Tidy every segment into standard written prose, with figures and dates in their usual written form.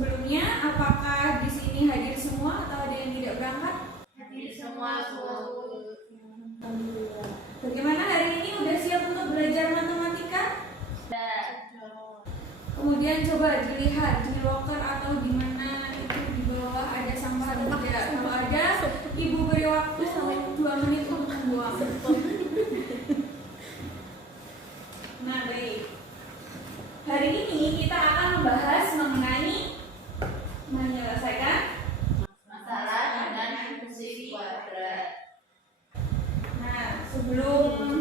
Sebelumnya, apakah di sini hadir semua atau ada yang tidak berangkat? Hadir semua, Bu. Alhamdulillah. Bagaimana hari ini? Udah siap untuk belajar matematika? Sudah. Kemudian coba dilihat di loker atau di mana itu di bawah ada sampah atau tidak. Kalau ada, ibu beri waktu 2 menit untuk membuang. Nah, baik. Hari ini kita akan membahas mengenai menyelesaikan Masalah dengan fungsi kuadrat. Nah, sebelum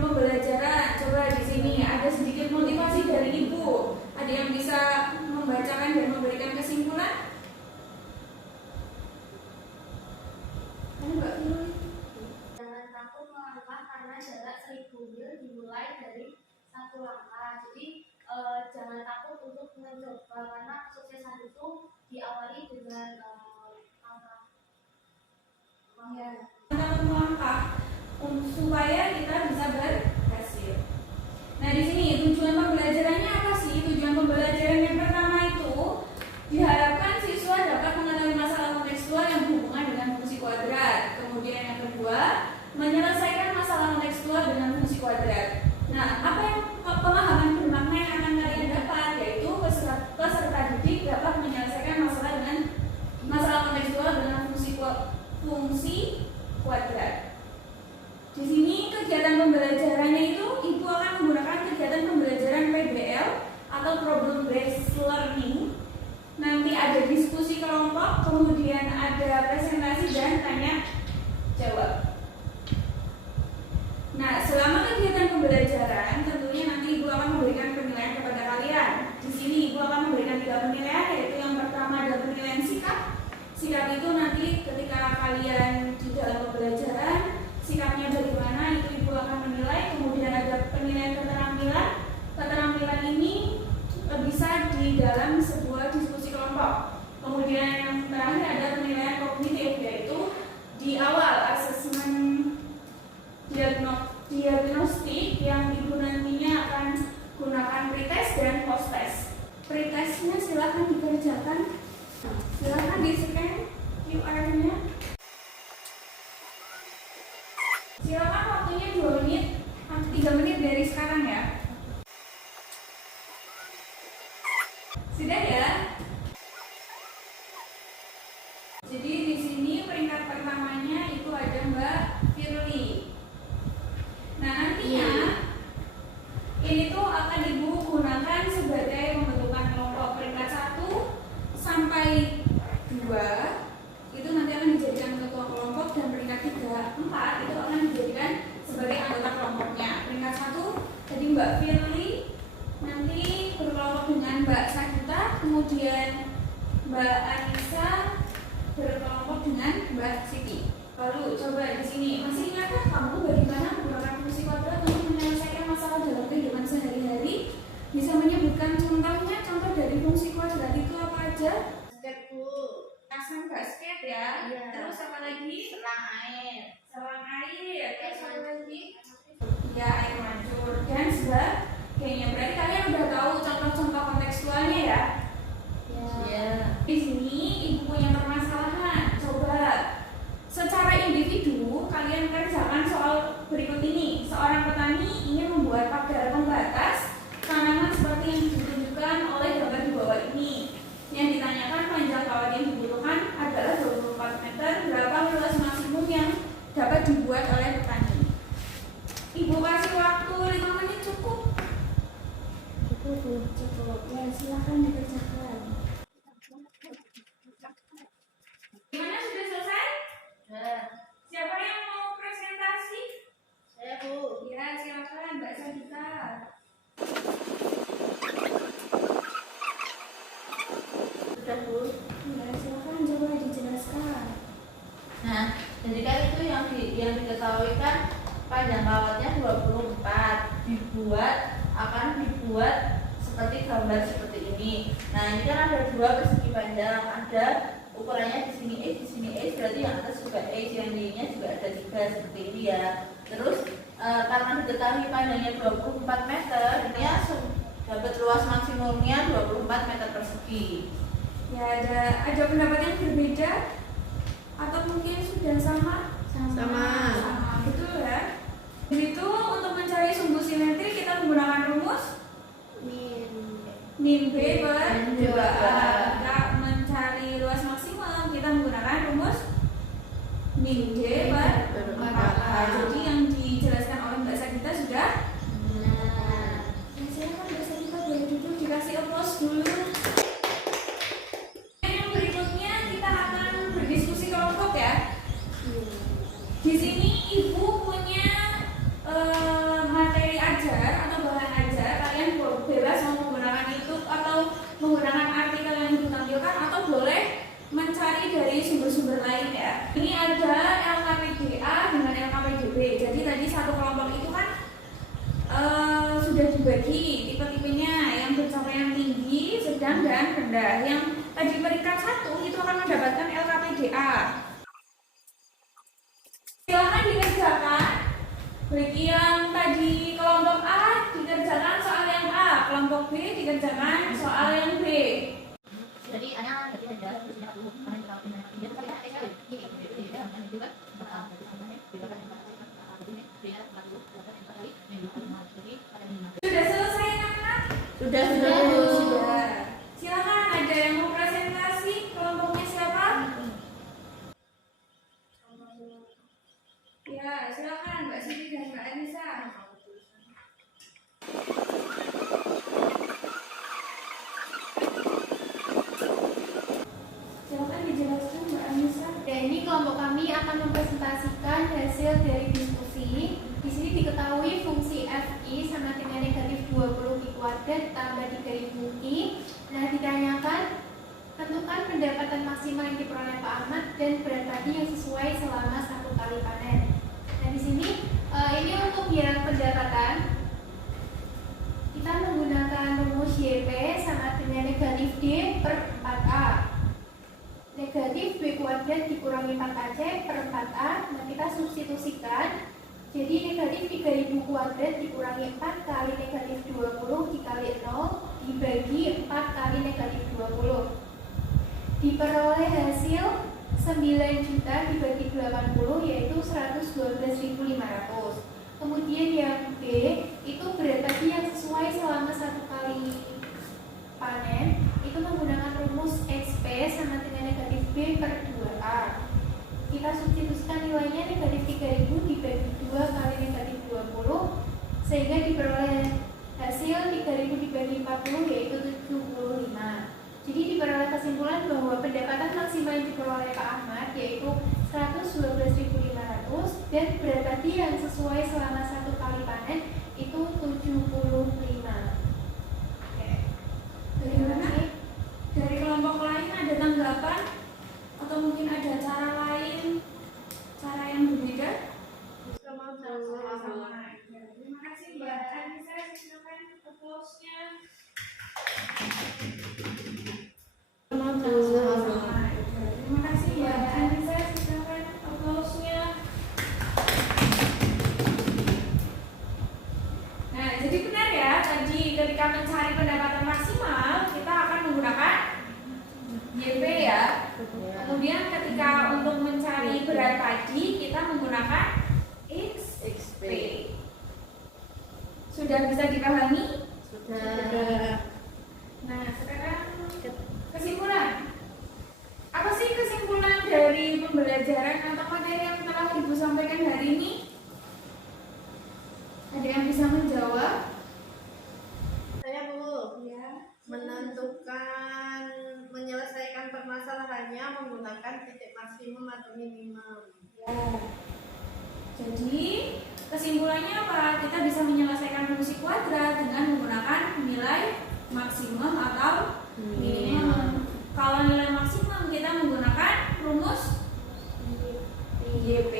pembelajaran, coba di sini ada sedikit motivasi dari ibu. Ada yang bisa membacakan dan memberikan kesimpulan? Ada Mbak Firly? Jangan takut melangkah karena jarak 1000 mil dimulai dari satu langkah. Jadi jangan takut untuk mencoba karena kesuksesan itu diawali dengan apa? Ya, takut melangkah supaya kita bisa berhasil. Nah, di sini tujuan pembelajarannya apa sih? Tujuan pembelajaran yang pertama itu diharapkan siswa dapat mengenali masalah kontekstual yang berhubungan dengan fungsi kuadrat. Kemudian yang kedua, menyelesaikan masalah kontekstual dengan fungsi kuadrat. Nah, apa yang pemahaman bermakna yang akan kalian dapat, yaitu peserta didik dapat menyelesaikan masalah kontekstual dengan fungsi kuadrat. Di sini kegiatan pembelajarannya itu ibu akan menggunakan kegiatan pembelajaran PBL atau Problem Based Learning. Nanti ada diskusi kelompok, kemudian ada presentasi dan tanya jawab. Nah, selama kegiatan pembelajaran tentunya nanti ibu akan memberikan penilaian kepada kalian. Di sini ibu akan memberikan 3 penilaian, yaitu yang pertama ada penilaian sikap. Sikap itu nanti ketika kalian di dalam pembelajaran sikapnya bagaimana itu ibu akan menilai. Kemudian ada penilaian keterampilan. Keterampilan ini bisa di dalam sebuah diskusi kelompok. Kemudian yang terakhir ada penilaian kognitif, yaitu di awal asesmen diagnostik yang ibu nantinya akan gunakan pretest dan post-test. Pretestnya silahkan dikerjakan, silahkan di-scan QR-nya. Silakan waktunya 2 menit, 3 menit dari sekarang ya. Sudah ya? Jadi di sini peringkat pertamanya itu ada Mbak Firly. Nah, nantinya ini tuh akan ibu gunakan sebagai pembentukan kelompok. Peringkat 1 sampai 2 itu nanti akan dijadikan ketua kelompok, dan peringkat 3, 4 itu akan dijadikan sebagai anggota kelompoknya. Peringkat 1 tadi Mbak Firly nanti berkelompok dengan Mbak Sagita, kemudian Mbak Anissa berkelompok dengan Mbak Siti. Lalu coba di sini, masih ingatkah kamu bagaimana menggunakan fungsi kuadrat untuk menyelesaikan masalah dalam kehidupan sehari-hari? Bisa menyebutkan contohnya, contoh dari fungsi kuadrat itu apa aja? Basket, Bu. Pasang basket ya. Iya. Terus apa lagi? Selang air. Selang air. Terus apa lagi? Mancur. Ya, air mancur dan sebagainya. Berarti kalian udah tahu contoh-contoh kontekstualnya ya? Iya. Di sini ibu punya permasalahan. Coba secara individu kalian kerjakan soal berikut ini. Seorang petani ingin membuat pagar pembatas tanaman seperti yang ditunjukkan oleh gambar di bawah ini. Yang ditanyakan panjang kawat yang dibutuhkan adalah 24 meter. Berapa luas maksimum yang dapat dibuat oleh petani? Ibu kasih waktu 5 menit cukup? Cukup. Ya, silahkan dikerjakan. Gimana, sudah selesai? Sudah. Siapa yang mau presentasi? Saya, Bu. Ya, silakan Mbak Sagita. Sudah, Bu. Ya, silakan coba dijelaskan. Nah, jadi kan itu yang diketahui kan panjang kawatnya 24, akan dibuat seperti gambar seperti ini. Nah, ini kan ada 2 persegi panjang, ada ukurannya di sini X, berarti yang atas juga X, yang ininya juga ada 3 seperti ini ya. Terus karena diketahui panjangnya 24 meter, ini dapat luas maksimumnya 24 meter persegi. Ya, ada pendapat yang berbeda atau mungkin sudah sama? Sama. Betul ya. Jadi itu untuk mencari sumbu simetri kita menggunakan rumus min B per 2A. Kita mencari luas maksimum kita menggunakan rumus min D per 4A. Jadi yang dijelaskan oleh Mbak Sagita sudah. Silakan Mbak Sagita boleh duduk, dikasih applause dulu. Yang berikutnya kita akan berdiskusi kelompok ya. Di sini Ibu punya materi ajar atau bahan ajar, kalian bebas mau menggunakan itu atau menggunakan artikel yang Ibu tampilkan atau boleh mencari dari sumber-sumber lain ya. Ini ada LKPDA dengan LKPDB. Jadi tadi satu kelompok itu kan sudah dibagi tipe-tipenya yang pencapaian tinggi, sedang dan rendah. Yang tadi peringkat 1 itu akan mendapatkan LKPDA. Silahkan dikerjakan. Bagi yang tadi kelompok A dikerjakan soal yang A, kelompok B dikerjakan soal yang B. Jadi hanya Sudah selesai anak-anak? sudah. Silakan, ada yang mau presentasi kelompoknya siapa? Ya, silakan Mbak Siti dan Mbak Anissa. Silakan dijelaskan Mbak Anissa. Dan ini kelompok kami akan mempresentasikan hasil dari diskusi. Di sini diketahui fungsi FI sama dengan negatif 20 I kuadrat tambah 3000 I. Nah, ditanyakan tentukan pendapatan maksimal yang diperoleh Pak Ahmad dan berat padi yang sesuai selama 1 kali panen. Nah, di sini ini untuk yang pendapatan kita menggunakan rumus YP sama dengan negatif D per 4A. Negatif B kuadrat dikurangi 4AC per 4A. Nah, kita substitusikan. Jadi negatif 3000 kuadrat dikurangi 4 kali negatif 20 dikali 0 dibagi 4 kali negatif 20. Diperoleh hasil 9 juta dibagi 80 yaitu 112.500. Kemudian yang B itu berat padi yang sesuai selama 1 kali panen itu menggunakan rumus XP sama dengan negatif B per 2A. Kita substitusikan nilainya negatif 3000 dibagi 2 kali negatif 20 sehingga diperoleh hasil 3000 dibagi 40 yaitu 75. Jadi diperoleh kesimpulan bahwa pendapatan maksimal yang diperoleh Pak Ahmad yaitu 112.500 dan berat padi yang sesuai selama 1 kali panen itu 75. Oke. Bagaimana? Dari kelompok lain ada tanggapan atau mungkin ada cara lain, cara yang berbeda? Sama. Terima kasih Mbak Anissa, silakan applause-nya. Terima kasih Mbak Anissa, silakan applause-nya. Nah, jadi benar ya, tadi ketika mencari pendapatan maksimal kita akan menggunakan YP ya. Kemudian ketika untuk mencari berat padi kita menggunakan XP. Sudah bisa dipahami? Sudah. Nah, sekarang kesimpulan. Apa sih kesimpulan dari pembelajaran atau materi yang telah Ibu sampaikan hari ini? Ada yang bisa menjawab? Saya Bu, Ya. menentukan menyelesaikan permasalahannya menggunakan titik maksimum atau minimum. Ya. Jadi kesimpulannya apa? Kita bisa menyelesaikan fungsi kuadrat dengan menggunakan nilai maksimum atau minimum. Kalau nilai maksimum kita menggunakan rumus YP.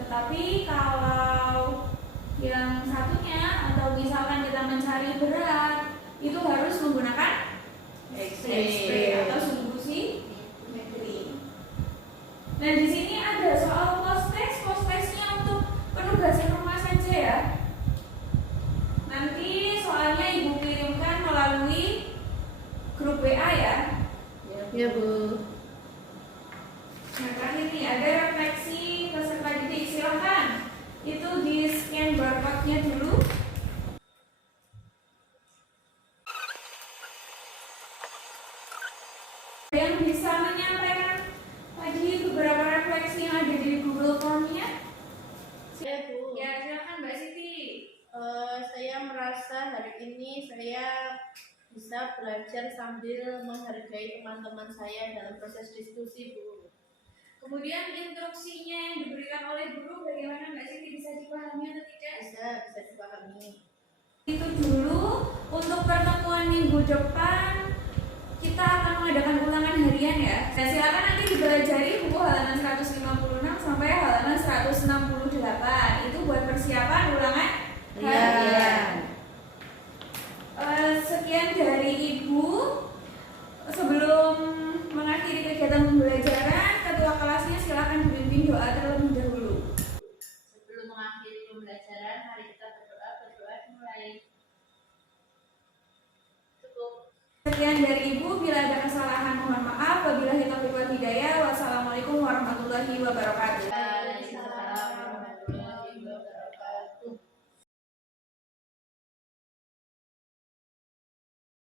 Tetapi kalau yang satunya atau misalkan kita mencari berat itu harus menggunakan XP atau sumbu simetri. Nah, di sini ada soal post-testnya untuk penugasan rumah saja ya. Nanti soalnya Ibu kirimkan melalui grup WA ya. Ya Bu. Nah, terakhir nih ada refleksi peserta didik, silahkan itu di scan barcode-nya dulu. Ada yang bisa menyampaikan tadi beberapa refleksi yang ada di Google Form-nya? Ya Bu. Ya, silahkan Mbak Siti. Saya merasa hari ini saya bisa belajar sambil menghargai teman-teman saya dalam proses diskusi Bu. Kemudian instruksinya yang diberikan oleh guru bagaimana Mbak Siti, bisa dipahami atau tidak? Bisa dipahami. Itu dulu. Untuk pertemuan minggu depan kita akan mengadakan ulangan harian ya. Dan silakan nanti dipelajari buku halaman 156 sampai halaman 168. Itu buat persiapan ulangan harian. Sekian dari Ibu. Sebelum mengakhiri kegiatan pembelajaran, ketua kelasnya silakan dipimpin doa terlebih dahulu. Sebelum mengakhiri pembelajaran, mari kita berdoa dimulai. Cukup. Sekian dari Ibu, bila ada